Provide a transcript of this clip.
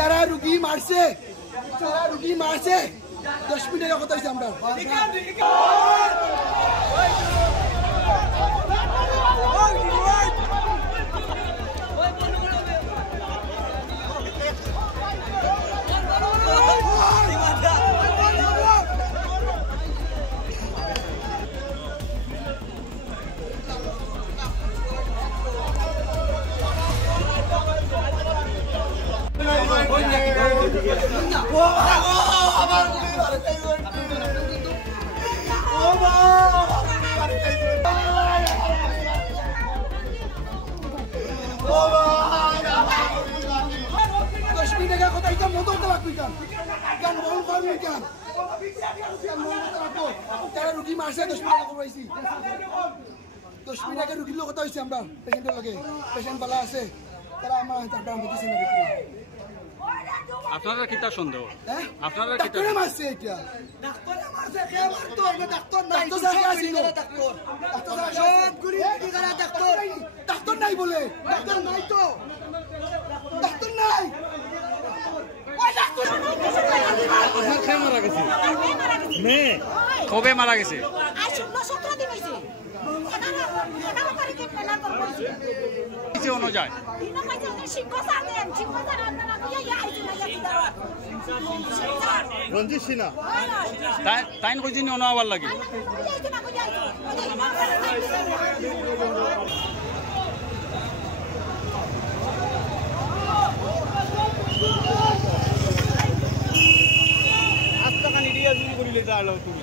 যারা রুগী মারছে 10 মিনিটের কথা হয়েছে আমরা তারা রুগী মারছে 10 মিনিট আগে পাইছি 10 মিনিট আগে রুগীর কথা হয়েছে আমরা পেশেন্টের লগে পেশেন্ট বালা আছে তারা আমার তারপর আমি দিছি না আপনারা কিটা সন্দেহ আপনারা কিটা ডাক্তারে মারছে এটা ডাক্তারে মারছে কে মারতো এটা ডাক্তার নাই ডাক্তার সব গুলি দিগারা ডাক্তার নাই বলে ডাক্তার নাই তো ডাক্তার নাই কবে মারা গেছে অনুযায়ী রঞ্জিত সিনহা তাই কইছি অন আবার লাগে আজ টাকা নিদিয়া যদি করিলে তাহলে তুমি